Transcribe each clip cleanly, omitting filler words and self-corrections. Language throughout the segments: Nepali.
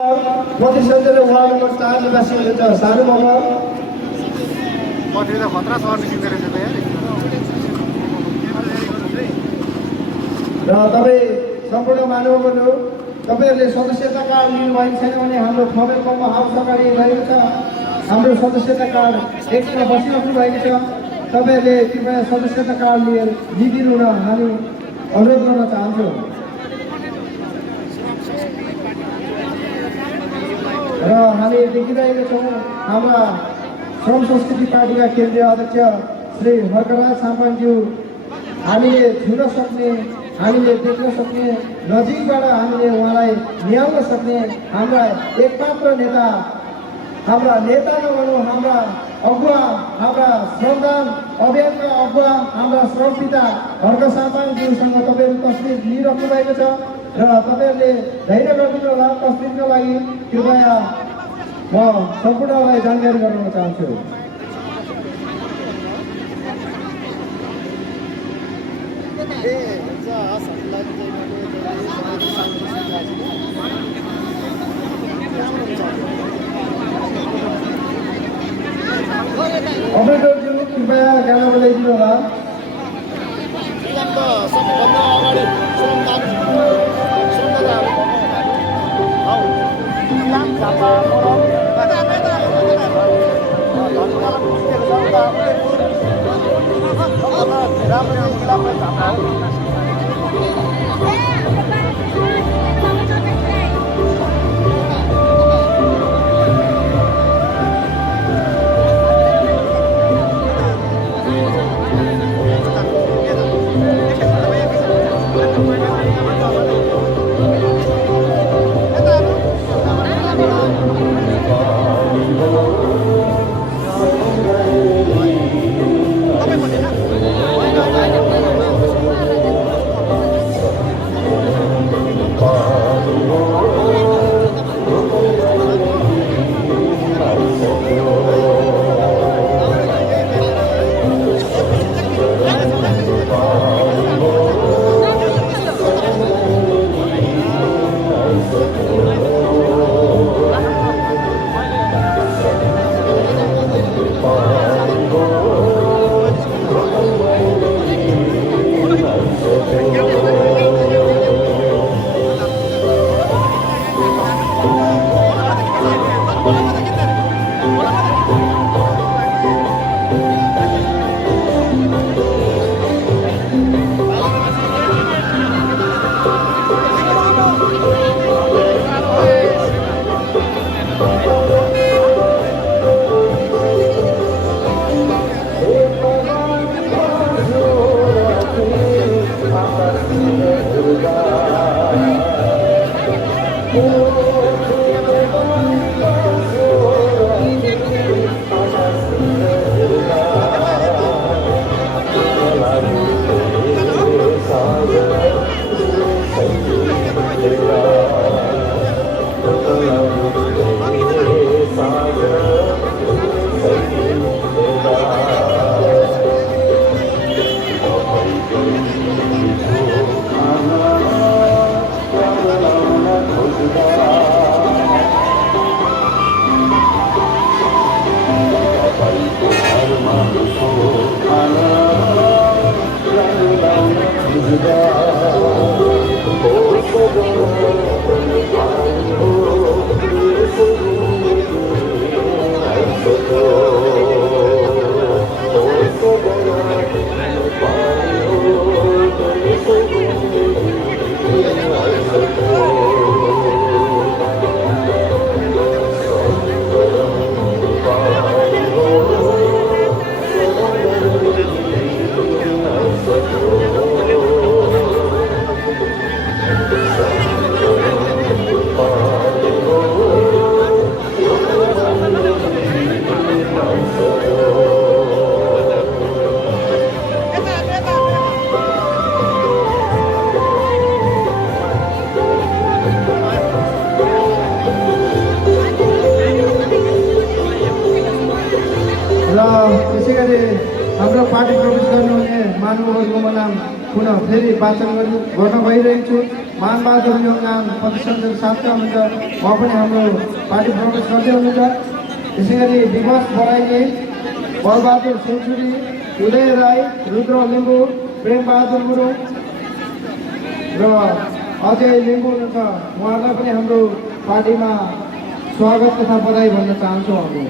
प्रतिशतले वार्ड नम्बर 4 निवासीहरू सानो मगर र तपाईँ सम्पूर्ण महानुभावहरू तपाईँहरूले सदस्यता कार्ड लिनुभएको छैन भने हाम्रो खबरकममा हाउस अगाडि रहेको छ। हाम्रो सदस्यता कार्ड एक्स्ट्रा बसिराख्नु भएको छ। तपाईँहरूले कृपया सदस्यता कार्ड लिएर लिइदिनु हुन हामी अनुरोध गर्न चाहन्छौँ। र हामी देखिरहेका छौँ हाम्रा श्रम संस्कृति पार्टीका केन्द्रीय अध्यक्ष श्री हर्कराज साम्पाङज्यू हामीले छुन सक्ने, हामीले देख्न सक्ने, नजिकबाट हामीले उहाँलाई ल्याउन सक्ने हाम्रा एकमात्र नेता, हाम्रा नेता नभनौँ, हाम्रा अगुवा, हाम्रा श्रमदान अभियानका अगुवा, हाम्रा श्रम पिता हर्क साम्पाङज्यूसँग तपाईँहरू तस्बिर लिइराख्नु भएको छ। र तपाईँहरूले धैर्य गरिदिनु होला। तस्बिरका लागि कृपया म सम्पूर्णलाई जानकारी गराउन चाहन्छु। अपरेटरज्यू कृपया गाना बजाइदिनु होला। हाम्रो पार्टी प्रवेश गर्नुहुने महानुभावहरूको म नाम पुनः फेरि वाचन गर्न गइरहेको छु। मानबहादुर योगदान प्रतिशत साथै हुनुहुन्छ उहाँ पनि हाम्रो पार्टी प्रवेश गर्दै हुनुहुन्छ। त्यसै गरी विकास बराइली, बलबहादुर सेन्चुरी, उदय राई, रुद्र लिम्बू, प्रेमबहादुर गुरुङ र अजय लिम्बू हुनुहुन्छ। उहाँहरूलाई पनि हाम्रो पार्टीमा स्वागत तथा बधाई भन्न चाहन्छौँ हामी।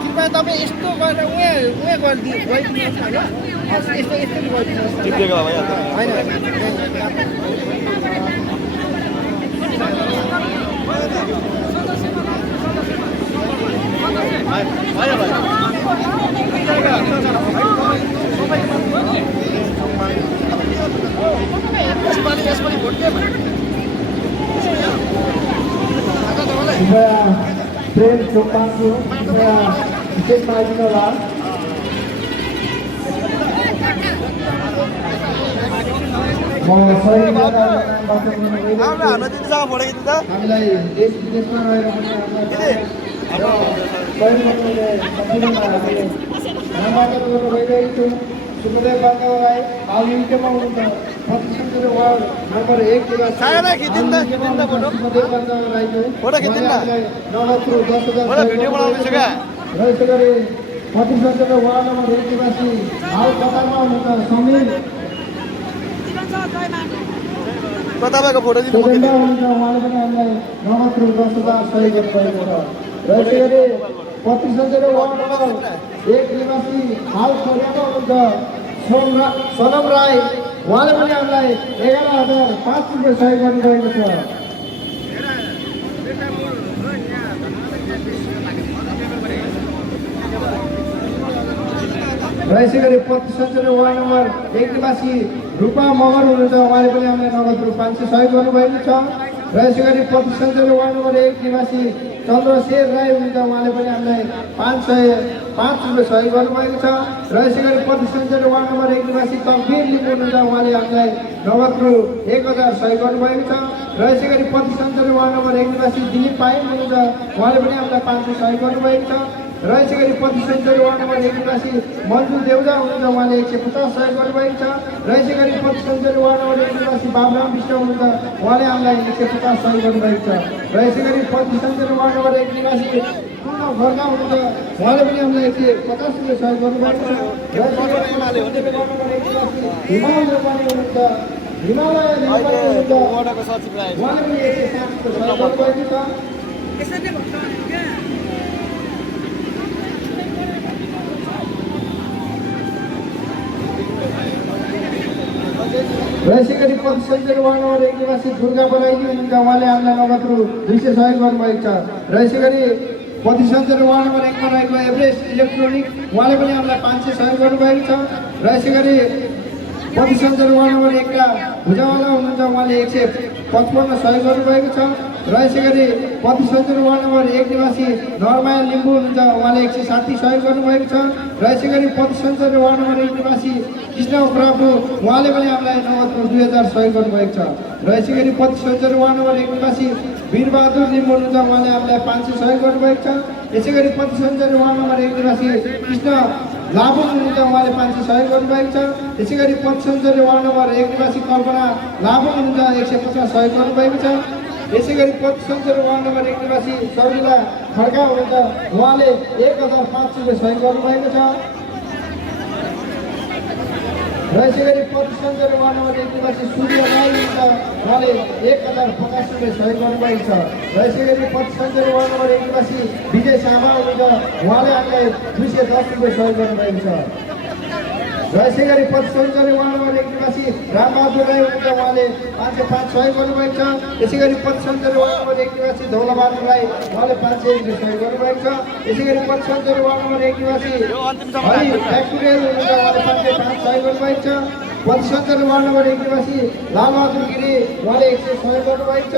कृपया तपाईँ यस्तो गरेर उहाँ गरिदिनुहोस् न ल। यस्तो यस्तो प्रेम चोपाको विशेष आइदिनु होला। हामीलाई देश विदेशमा रहेर गइरहेको छु। सुखदेव बाङ्गा राई हाल युकेमा हुनुहुन्छ। प्रतिशत वार्ड नम्बर 1 सुखदेव बाङ्गा राईको नगद रु 10,000 रहेको गरी प्रतिशत वार्ड नम्बर 1 निवासी हाल कतारमा हुनुहुन्छ समीर तपाईँको फोटो हुनुहुन्छ। उहाँले पनि हामीलाई नगद रु 10,000 सहयोग गर्नुभएको छ। रहेको गरी प्रतिशत वार्ड नम्बर 1 निवासी हाल खोरियामा हुनुहुन्छ सोनम राई। उहाँले पनि हामीलाई 11,005 रुपियाँ सहयोग गर्नुभएको छ। रहेको गरी प्रतिशत वार्ड नम्बर 1 निवासी रूपा मगर हुनुहुन्छ। उहाँले पनि हामीलाई नगद रु 500 सहयोग गर्नुभएको छ। रहेको गरी प्रतिशत वार्ड नम्बर 1 निवासी चन्द्रशेर राई हुनुहुन्छ। उहाँले पनि हामीलाई 505 रुपियाँ सहयोग गर्नुभएको छ। रहेको गरी प्रतिशत वार्ड नम्बर 1 निवासी तकबीर लिम्बू हुनुहुन्छ। उहाँले हामीलाई नगद रु 1,000 सहयोग गर्नुभएको छ। रहेको गरी प्रतिशत वार्ड नम्बर 1 निवासी दिलीप पाइम हुनुहुन्छ। उहाँले पनि हामीलाई 500 सहयोग गर्नुभएको छ। रहेको गरी प्रतिशत वार्ड नम्बर 1 निवासी मन्जु देउजा हुनुहुन्छ। उहाँले 150 सहयोग गर्नुभएको छ। रहेको गरी प्रतिशत वार्ड नम्बर 1 निवासी बाबुराम विष्ट हुनुहुन्छ। उहाँले हामीलाई 150 सहयोग गर्नुभएको छ। रहेको गरी प्रतिशत वार्ड नम्बर 1 निवासी घरगा हुनुहुन्छ। उहाँले पनि हामीलाई 150 रुपियाँ सहयोग गर्नुभएको छ। रहेको गरी वार्ड नम्बर 1 निवासी हिमाल नेपाली हुनुहुन्छ। हिमालय नेपाली हुनुहुन्छ। उहाँले पनि 160 रुपियाँ सहयोग गर्नुभएको छ। रहेको गरी प्रतिशत वार्ड नम्बर 1 निवासी दुर्गा बराइली हुनुहुन्छ। उहाँले हामीलाई नगद रु 200 सहयोग गर्नुभएको छ। रहेको गरी प्रतिशत वार्ड नम्बर 1 मा रहेको एभरेस्ट इलेक्ट्रोनिक उहाँले पनि हामीलाई 500 सहयोग गर्नुभएको छ। रहेको गरी प्रतिशत वार्ड नम्बर 1 का भुजावाला हुनुहुन्छ। उहाँले 155 सहयोग गर्नुभएको छ। रहेको गरी प्रतिशत वार्ड नम्बर 1 निवासी नरमाया लिम्बू हुनुहुन्छ। उहाँले 160 सहयोग गर्नुभएको छ। रहेको गरी प्रतिशत वार्ड नम्बर 1 निवासी कृष्ण उप्रापु उहाँले पनि हामीलाई नगद रु 2,000 सहयोग गर्नुभएको छ। रहेको गरी प्रतिशत वार्ड नम्बर 1 निवासी वीरबहादुर लिम्बू हुनुहुन्छ। उहाँले हामीलाई 500 सहयोग गर्नुभएको छ। यसै गरी प्रतिशत वार्ड नम्बर 1 निवासी कृष्ण लाबुङ हुनुहुन्छ। उहाँले 500 सहयोग गर्नुभएको छ। यसै गरी प्रतिशत वार्ड नम्बर 1 निवासी कल्पना लाबुङ हुनुहुन्छ। 150 सहयोग गर्नुभएको छ। यसै गरी प्रतिशत वार्ड नम्बर 1 निवासी सर्विला खड्का हुनुहुन्छ। उहाँले 1,005 रुपियाँ सहयोग गर्नुभएको छ। रहेको गरी प्रतिशत वार्ड नम्बर 1 निवासी सूर्य राई हुनुहुन्छ। उहाँले 1,050 रुपियाँ सहयोग गर्नुभएको छ। रहेको गरी प्रतिशत वार्ड नम्बर 1 निवासी विजय शाह हुनुहुन्छ। उहाँले हामीलाई 210 रुपियाँ सहयोग गर्नुभएको छ। र यसै गरी 55 वार्ड नम्बर 1 निवासी रामबहादुर राई हुनुहुन्छ, उहाँले 505 सहयोग गर्नुभएको छ। यसै गरी 55 वार्ड नम्बर 1 निवासी धौलाबहादुर राई, उहाँले 501 सहयोग गर्नुभएको छ। यसै गरी 55 वार्ड नम्बर 1 निवासी हरि फ्याक्टोरियल हुनुहुन्छ, उहाँले 505 सहयोग गर्नुभएको छ। 55 वार्ड नम्बर 1 निवासी लालबहादुर गिरी, उहाँले 100 सहयोग गर्नुभएको छ।